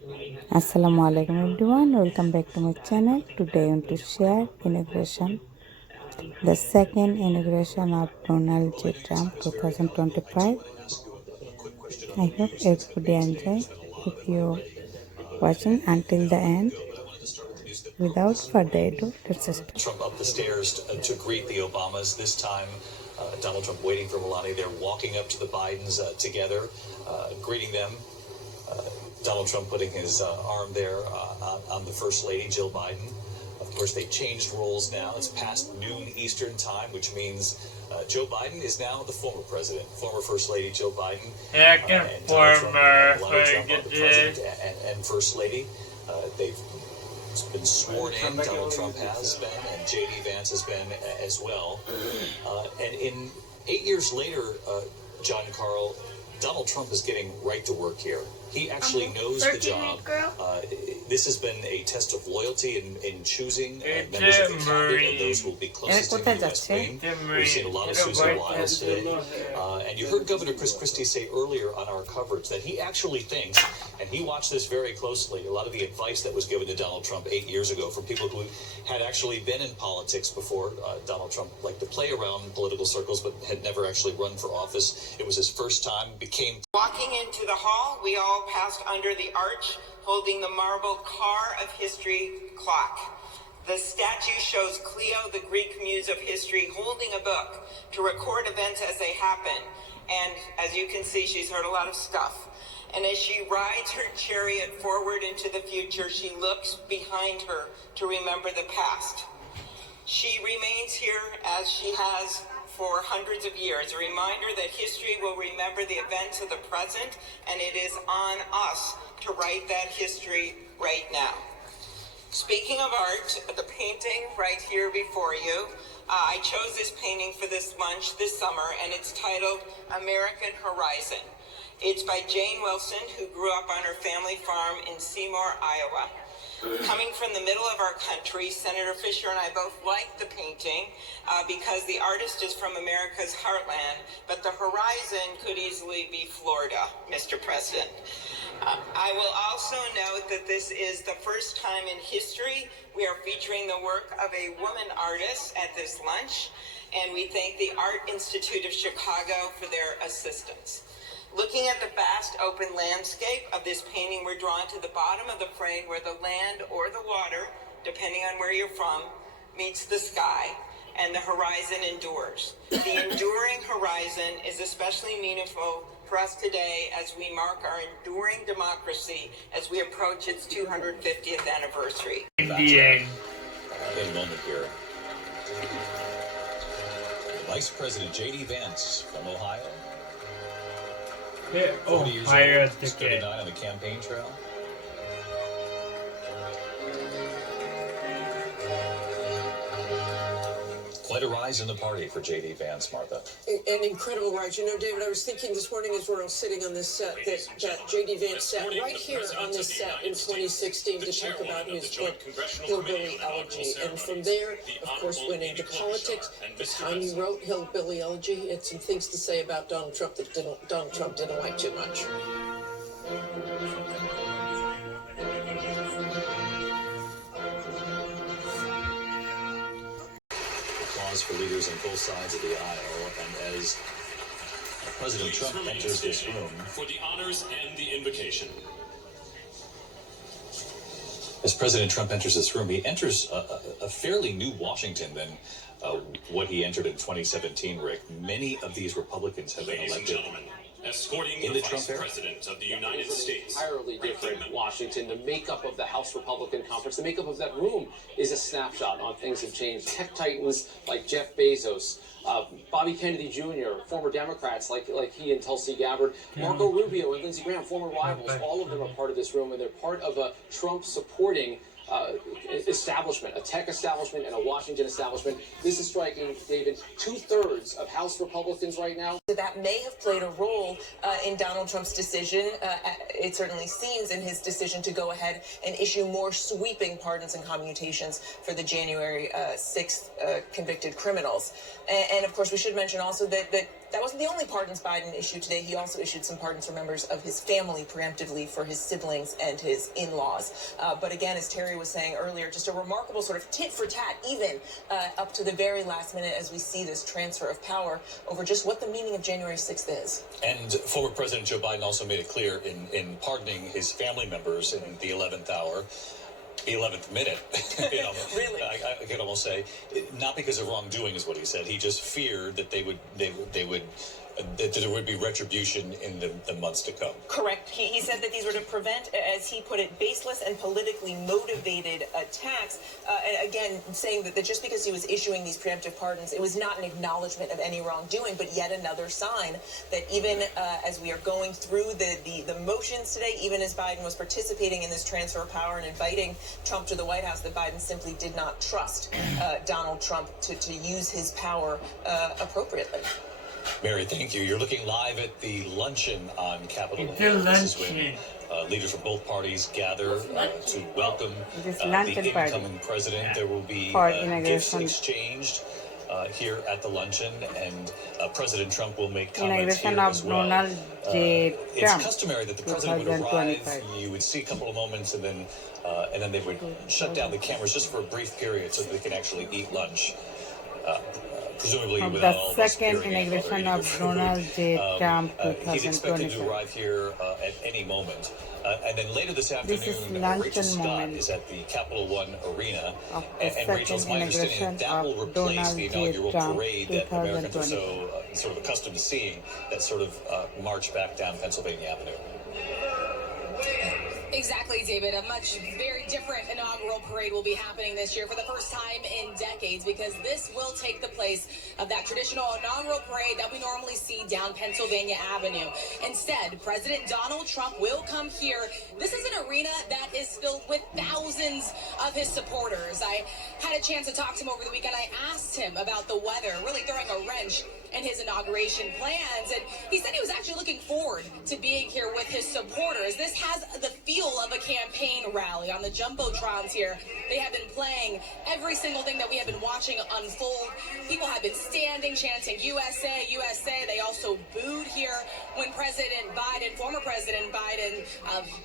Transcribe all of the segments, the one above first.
Assalamu alaikum everyone, welcome back to my channel. Today I want to share inauguration, the second inauguration of Donald J. Trump 2025. I hope everybody enjoy. If you watching until the end, without further ado, let's start. Trump up the stairs to greet the Obamas. This time, Donald Trump waiting for Melania. They're walking up to the Bidens together, greeting them. Donald Trump putting his arm there on the First Lady, Jill Biden. Of course, they changed roles now. It's past noon Eastern time, which means Joe Biden is now the former president, former First Lady Jill Biden. And Donald Trump, former Melania Trump are the president and First Lady. They've been sworn in. Donald Trump has been, and J.D. Vance has been as well. And in 8 years later, John Carl, Donald Trump is getting right to work here. He actually knows the job. This has been a test of loyalty in choosing members of the cabinet and those who will be closest to the U.S. Wing. We've seen a lot of Susan Wiles today. And you heard Governor Chris Christie say earlier on our coverage that he actually thinks, and he watched this very closely, a lot of the advice that was given to Donald Trump 8 years ago from people who had actually been in politics before. Donald Trump liked to play around political circles but had never actually run for office. It was his first time, became... Walking into the hall, we all passed under the arch, holding the marble car of history clock. The statue shows Cleo, the Greek muse of history, holding a book to record events as they happen. And as you can see, she's heard a lot of stuff. And as she rides her chariot forward into the future, she looks behind her to remember the past. She remains here as she has for hundreds of years, a reminder that history will remember the events of the present, and it is on us to write that history right now. Speaking of art, the painting right here before you, I chose this painting for this lunch this summer, and it's titled American Horizon. It's by Jane Wilson, who grew up on her family farm in Seymour, Iowa. Coming from the middle of our country, Senator Fisher and I both like the painting because the artist is from America's heartland, but the horizon could easily be Florida, Mr. President. I will also note that this is the first time in history we are featuring the work of a woman artist at this lunch, and we thank the Art Institute of Chicago for their assistance. Looking at the vast open landscape of this painting, we're drawn to the bottom of the frame where the land or the water, depending on where you're from, meets the sky, and the horizon endures. The enduring horizon is especially meaningful for us today as we mark our enduring democracy as we approach its 250th anniversary. In a moment here. Vice President J.D. Vance from Ohio. 40 years old, stood a night on the campaign trail. Quite a rise in the party for J.D. Vance, Martha. An incredible rise. You know, David, I was thinking this morning as we're all sitting on this set that J.D. Vance sat right here on this set in 2016 to talk about his book, Hillbilly Elegy. And from there, of course, went into politics. The time he wrote Hillbilly Elegy, he had some things to say about Donald Trump that Donald Trump didn't like too much. For leaders on both sides of the aisle, and as President Trump enters this room for the honors and the invocation. As President Trump enters this room, he enters a fairly new Washington than what he entered in 2017, Rick. Many of these Republicans have been elected escorting in the the Trump Vice era. President of the United States. Entirely different Washington. The makeup of the House Republican Conference, the makeup of that room is a snapshot on things have changed. Tech titans like Jeff Bezos, Bobby Kennedy Jr., former Democrats like he and Tulsi Gabbard, Marco Rubio and Lindsey Graham, former rivals, all of them are part of this room, and they're part of a Trump supporting establishment, a tech establishment and a Washington establishment. This is striking, David, 2/3 of House Republicans right now. That may have played a role in Donald Trump's decision. It certainly seems in his decision to go ahead and issue more sweeping pardons and commutations for the January 6th convicted criminals. And of course, we should mention also that that wasn't the only pardons Biden issued today. He also issued some pardons for members of his family preemptively for his siblings and his in-laws. But again, as Terry was saying earlier, just a remarkable sort of tit for tat, even up to the very last minute as we see this transfer of power over just what the meaning of January 6th is. And former President Joe Biden also made it clear in pardoning his family members in the 11th hour, the 11th minute, Really? I could almost say, not because of wrongdoing is what he said. He just feared that that there would be retribution in the months to come. Correct. He said that these were to prevent, as he put it, baseless and politically motivated attacks. And again, saying that just because he was issuing these preemptive pardons, it was not an acknowledgement of any wrongdoing, but yet another sign that even as we are going through the motions today, even as Biden was participating in this transfer of power and inviting Trump to the White House, that Biden simply did not trust Donald Trump to use his power appropriately. Mary, thank you. You're looking live at the luncheon on Capitol It's Hill. a This is luncheon. when leaders from both parties gather to welcome This the luncheon party incoming president. There will be for gifts inauguration. exchanged here at the luncheon, and President Trump will make comments Inauguration here of as well. Donald J. It's Trump, customary that the president would arrive, 2025. you would see a couple of moments, and then they would shut down the cameras just for a brief period so that they can actually eat lunch. Presumably Of without the all of us second peering at while they're inauguration eating of food. Donald J. Trump He's expected to 2025. arrive here at any moment. And then later this This is afternoon, luncheon Rachel Scott moment is at the Capital One Arena. of the And Rachel's second my understanding inauguration that will of replace Donald the J. inaugural Trump parade that Americans are 2025. so sort of accustomed to seeing, that sort of march back down Pennsylvania Avenue. Exactly, David. A very different inaugural parade will be happening this year for the first time in decades, because this will take the place of that traditional inaugural parade that we normally see down Pennsylvania Avenue. Instead, President Donald Trump will come here. This is an arena that is filled with thousands of his supporters. I had a chance to talk to him over the weekend. I asked him about the weather, really throwing a wrench in his inauguration plans, and he said he was actually looking forward to being here with his supporters. This has the feel of a campaign rally on the jumbotrons here. They have been playing every single thing that we have been watching unfold. People have been standing, chanting USA, USA. They also booed here when former President Biden,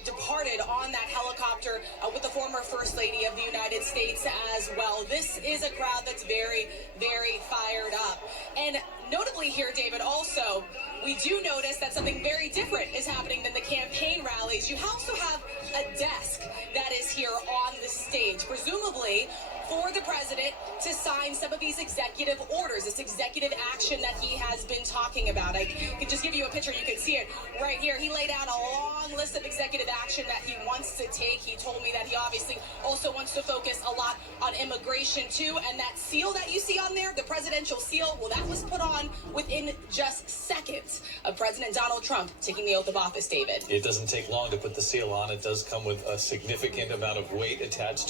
departed on that helicopter with the former First Lady of the United States as well. This is a crowd that's very, very fired up. And notably here, David, also, we do notice that something very different is happening than the campaign rallies. You also have a desk that is here on the stage, presumably for the president to sign some of these executive orders, this executive action that he has been talking about. I can just give you a picture. You can see it right here. He laid out a long list of executive action that he wants to take. He told me that he obviously also wants to focus a lot on immigration too. And that seal that you see on there, the presidential seal, well, that was put on within just seconds of President Donald Trump taking the oath of office, David. It doesn't take long to put the seal on. It does come with a significant amount of weight attached